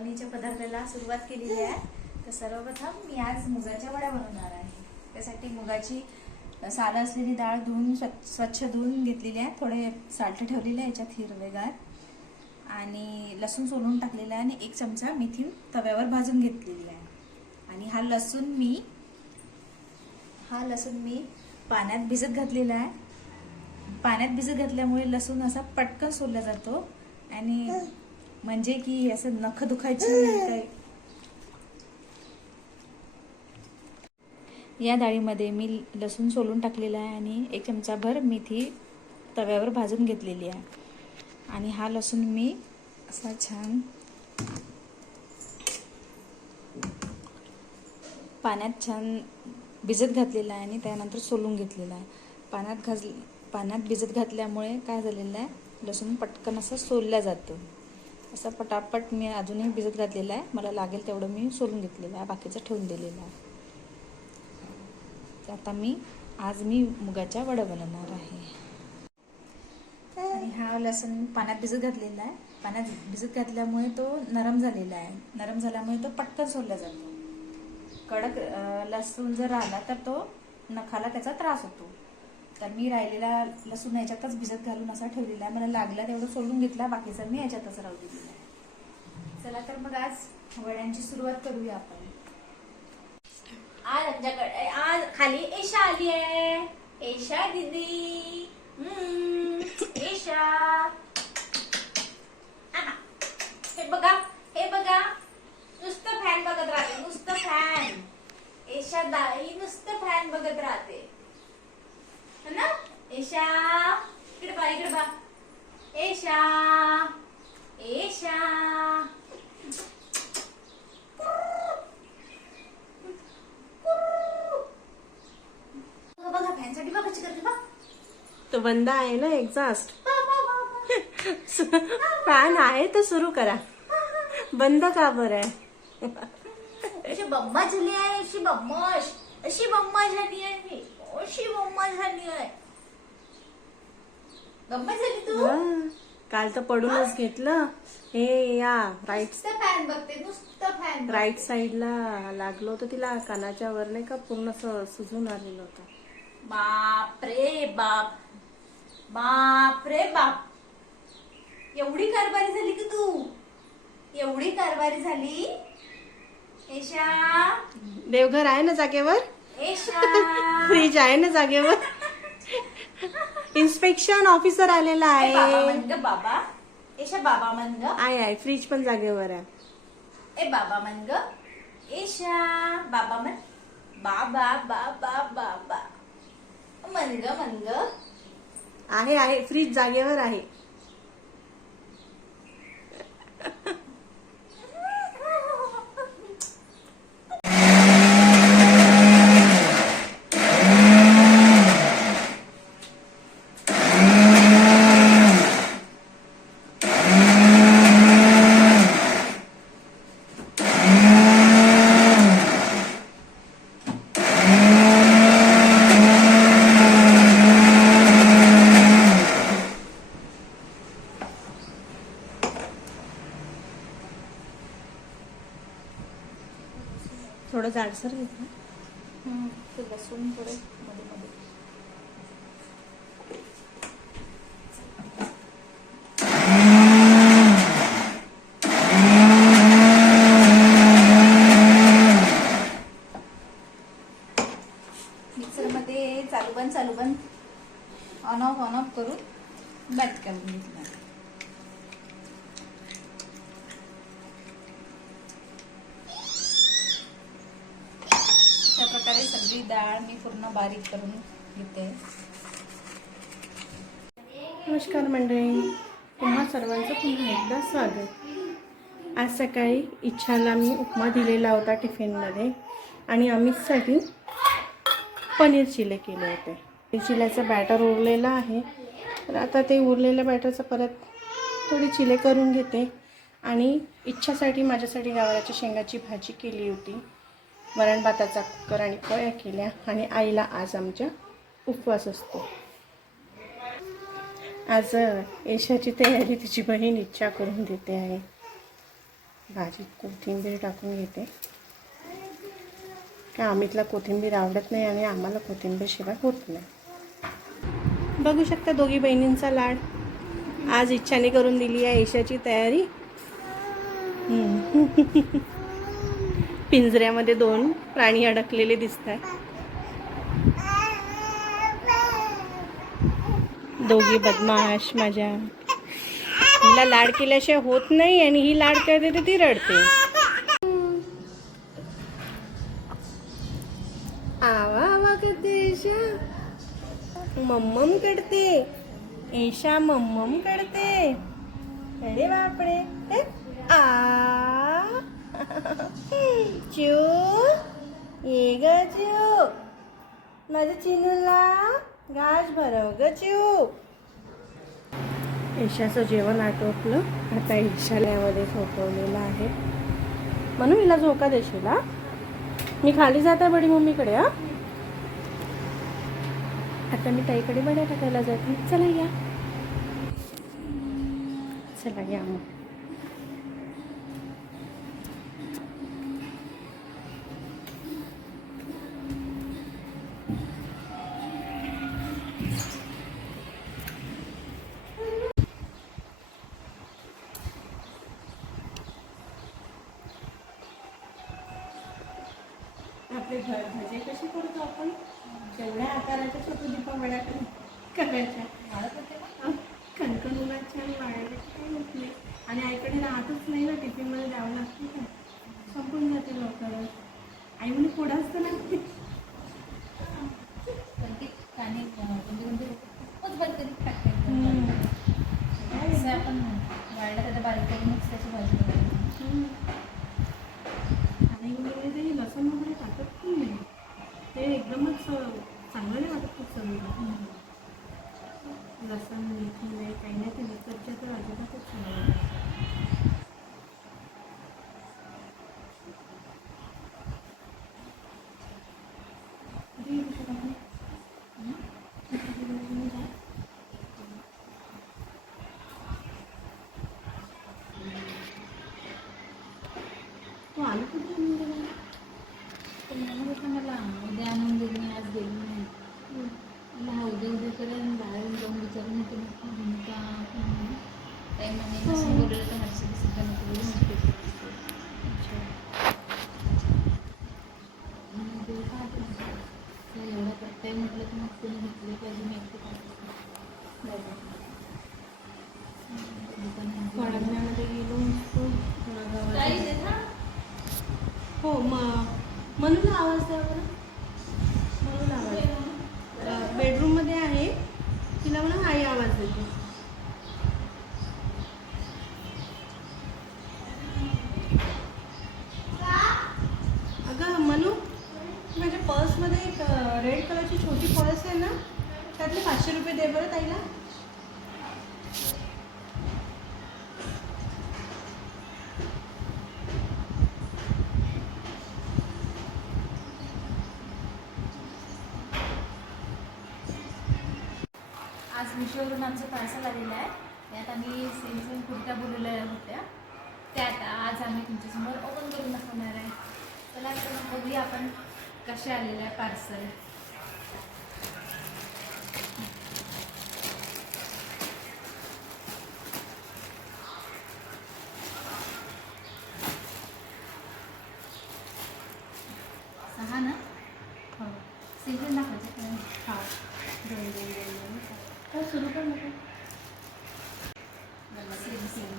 जेवणीच्या पदार्थाला सुरुवात केलेली आहे. तर सर्वप्रथम मी आज मुगाच्या वड्या बनवणार आहे. त्यासाठी मुगाची साल असलेली डाळ धुवून स्वच्छ स्वच्छ धुवून घेतलेली आहे. थोडे साल्ट ठेवलेले आहे याच्यात हिरवेगार आणि लसूण सोलून टाकलेलं आहे आणि एक चमचा मेथी तव्यावर भाजून घेतलेली आहे. आणि हा लसूण मी हा लसूण मी पाण्यात भिजत घातलेला आहे. पाण्यात भिजत घातल्यामुळे लसूण असा पटकन सोडला जातो. आणि म्हणजे की असं नख दुखायची काय? या डाळीमध्ये मी लसूण सोलून टाकलेला आहे आणि एक चमचाभर मेथी तव्यावर भाजून घेतलेली आहे. आणि हा लसूण मी असा छान पाण्यात छान भिजत घातलेला आहे आणि त्यानंतर सोलून घेतलेला आहे. पाण्यात घाज पाण्यात भिजत घातल्यामुळे काय झालेलं आहे? लसूण पटकन असं सोलल्या जातं. असं पटापट मी अजूनही भिजत घातलेला आहे. मला लागेल तेवढं मी सोलून घेतलेलं आहे. बाकीचं ठेवून दिलेलं आहे. तर आता मी आज मी मुगाच्या वड्या बनवणार आहे. आणि हा लसूण पाण्यात भिजत घातलेला आहे. पाण्यात भिजत घातल्यामुळे तो नरम झालेला आहे. नरम झाल्यामुळे तो पटकन सोडला जातो. कडक लसूण जर राहिला तर तो नखाला त्याचा त्रास होतो. तर मी राहिलेला लसूण याच्यातच भिजत घालून असा ठेवलेला आहे. मला लागला तेवढं सोलून घेतला बाकीचा मी याच्यातच राहू दिलेला आहे. चला तर मग आज वड्यांची सुरुवात करूया आपण. आज आमच्याकडे आज खाली एशा आली आहे. एशा दीदी. एशा हे बघा हे बघा. नुसतं फॅन बघत राहते नुसतं फॅन एशा दाई नुसतं फॅन बघत राहते. है ना? एशा इकडे बा इकडे बा एशा एशा बघा फॅनसाठी करते तो बंद आहे ना एक्झॉस्ट. फॅन आहे तर सुरू करा. बंद का बरं? आहे अशी बम्मा झाली आहे अशी बम्मश. अशी बम्मा झाली आहे अशी झाली आहे. झाली तू? हा, काल तर पडूनच घेतलं. हे या राईट नुसतं फॅन बघते नुसतं फॅन राईट साईडला लागलो होतं तिला कानाच्या वर नाही का पूर्ण असं सुजून आलेलं होतं. बाप रे बाप. बाप रे बाप. एवढी कारभारी झाली की तू? एवढी कारभारी झाली? एशा. देवघर आहे ना जागेवर? फ्रीज आहे ना जागेवर? इन्स्पेक्शन ऑफिसर आलेला आहे. बाबा. एशा बाबा ग आहे आहे. फ्रीज पण जागेवर आहे. ए बाबा म्हण ग एशा बाबा म्हण बाबा बाबा. बाबा म्हण ग म्हण ग आहे आहे. फ्रीज जागेवर आहे. थोडं जाडसर घेतलं हम्म, ते लसूण थोडे मध्ये मध्ये मिक्सरमध्ये चालू बंद चालू बंद ऑन ऑफ ऑन ऑफ करून बॅट करून घेतला अशा प्रकारे सगळी डाळ मी पूर्ण बारीक करून घेते. नमस्कार मंडळी तुम्हा सर्वांचं पुन्हा एकदा स्वागत. आज सकाळी इच्छाला मी उपमा दिलेला होता टिफिनमध्ये आणि अमितसाठी पनीर चिले केले होते. पनीर चिल्याचं बॅटर उरलेलं आहे. तर आता ते उरलेल्या बॅटरचं परत थोडी चिले करून घेते. आणि इच्छासाठी माझ्यासाठी गावराच्या शेंगाची भाजी केली होती. वरण भाताचा कुकर आणि पोळ्या केल्या आणि आईला आज आमच्या उपवास असतो. आज यशाची तयारी तिची बहीण इच्छा करून देते आहे. भाजीत कोथिंबीर टाकून घेते. का अमितला कोथिंबीर आवडत नाही आणि आम्हाला कोथिंबीर शिवाय होत नाही. बघू शकता दोघी बहिणींचा लाड. आज इच्छाने करून दिली आहे यशाची तयारी. पिंजऱ्यामध्ये दोन प्राणी अडकलेले दिसत आहेत दोघी बदमाश माझ्या. हिला लाड केल्याशिवाय होत नाही आणि ही लाड करते तर ती रडते. आवा आवा करते ईशा मम्मम करते. ईशा मम्मम करते. अरे बापरे. आ चू ये ग चू. माझ्या चिनूला घास भरव ग चू. ईशाचं जेवण आटोपलं. आता ईशालयामध्ये झोपवलेलं आहे. म्हणून हिला झोका देशील. हा मी खाली जाते बडी मम्मीकडे हा. आता मी ताईकडे बड्या टाकायला जाते. चला या. चला या मग. आपले घर भजे कसे करतो आपण? तेवढ्या आकाराच्या दीपा वड्या कर- करायच्या कणकण उन्हाच्या आणि वाळायला काही होत नाही. आणि आईकडे राहतच नाही ना टिफिनमध्ये द्यावं लागते का संपून जाते लवकरच आई म्हणे पुढं असतं ना. हम्म. असं आपण वाढलं तर बारीक करूनच त्याची भाजी करायची हम्म. आणि वगैरे ते लसूण वगैरे टाकत पण नाही ते एकदमच अं, चांगलं नाही वाटत खूप चवीला लसण मेथी नाही काही नाही ते विकतच्या तर अजिबातच चांगलं वाटत किती घेऊ शकत आपण? हं? किती घेऊ शकत आपण? तू आलू कुठे आणून दिलं? तर मला म्हटलं मला उद्या आणून देईल मी आज गेली नाही मला हा उद्या उद्या करेन बाहेरून जाऊन विचारून येते म्हटलं भूमिका काही म्हणे नसून बोललं तर हर्षदी सुद्धा नको बोलू माझी पेपर दिसते म्हणून देऊ का आपण तर प्रत्यय म्हटलं तर मग कोणी घेतले पाहिजे मी एकटे वाढवण्यामध्ये गेलो ना हो मग म्हणून आवाज द्या बरं म्हणून आवाज बेडरूममध्ये आहे तिला म्हणा आई आवाज देते अगं मनू माझ्या पर्समध्ये एक रेड कलरची छोटी पर्स आहे ना? त्यातले पाचशे रुपये दे बरं ताईला. आज मिशोवरून आमचं पार्सल आलेलं आहे. त्यात आम्ही सेम सेम कुर्त्या बोललेल्या होत्या. त्यात आज आम्ही तुमच्यासमोर ओपन करून दाखवणार आहे. चला बघूया आपण कसे आलेलं आहे पार्सल सहा ना हां सिंगल दाखवायचं हां दोन दोन दोन दोन हो सुरू कर नको सेम सेम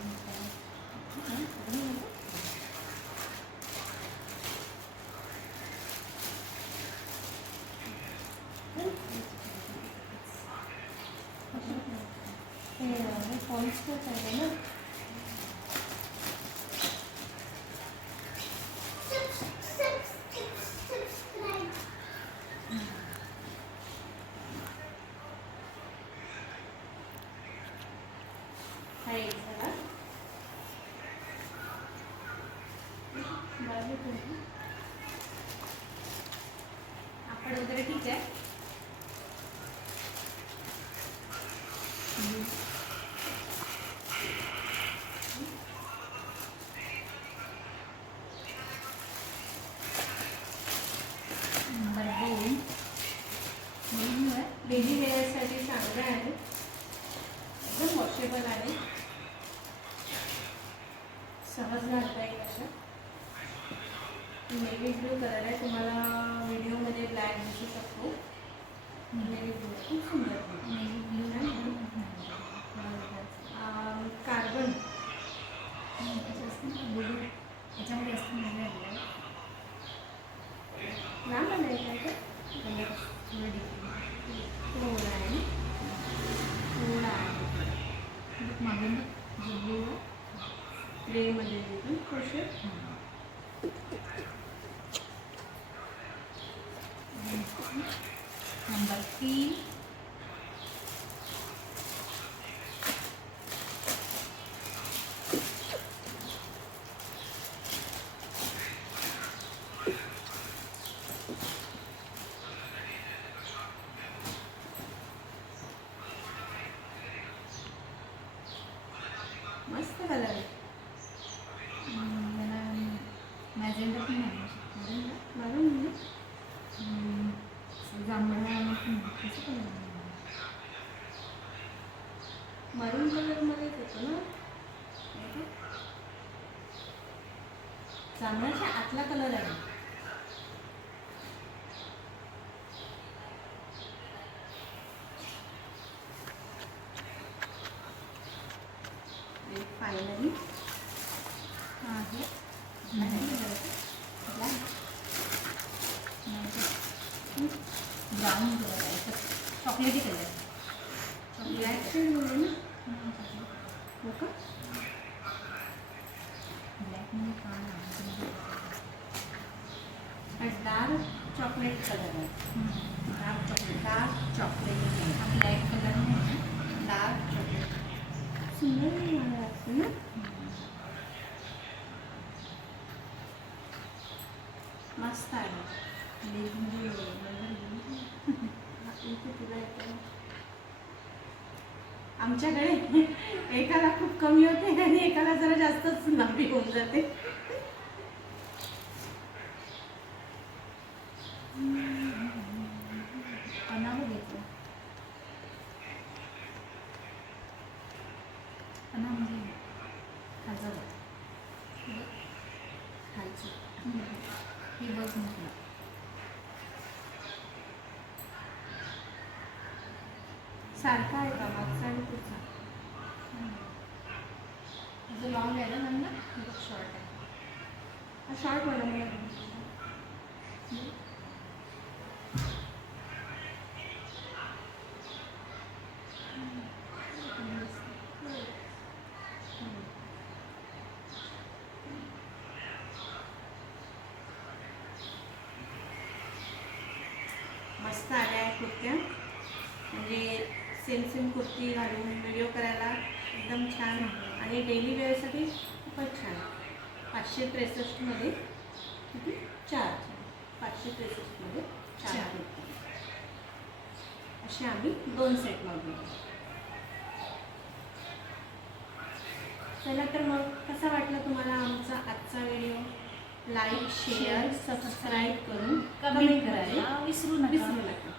हे हे पॉलिस्टरच आहे ना मरून कलरमध्येच येतो ना? जांभळाच्या आतला कलर आहे. फायनली हा ब्राऊन कलर आहे. चॉकलेटी colour black dark chocolate colour dark chocolate dark chocolate हा ब्लॅक कलर डार्क चॉकलेट सुंदर ना मस्त आहे तुला. आमच्याकडे एकाला खूप कमी होते आणि एकाला जरा जास्तच लांबी होऊन जाते. खायचं. घेतलं हे बघ म्हटलं सारखा आहे का मागचा आणि पुढचा जो लॉंग आहे ना नंतर हे बघ शॉर्ट आहे हा शॉर्ट बनवला मस्त आल्या आहे कुर्त्या म्हणजे सेम सेम कुर्ती घालून व्हिडिओ करायला एकदम छान आणि डेली वेअरसाठी खूपच छान. पाचशे त्रेसष्टमध्ये किती? चार. पाचशे त्रेसष्टमध्ये चार चार. कुर्ती. असे आम्ही दोन सेट मागवले. चला तर मग कसा वाटला तुम्हाला आमचा आजचा व्हिडिओ लाईक शेअर सबस्क्राईब करून कमेंट करायला विसरू नका. विसरू नका.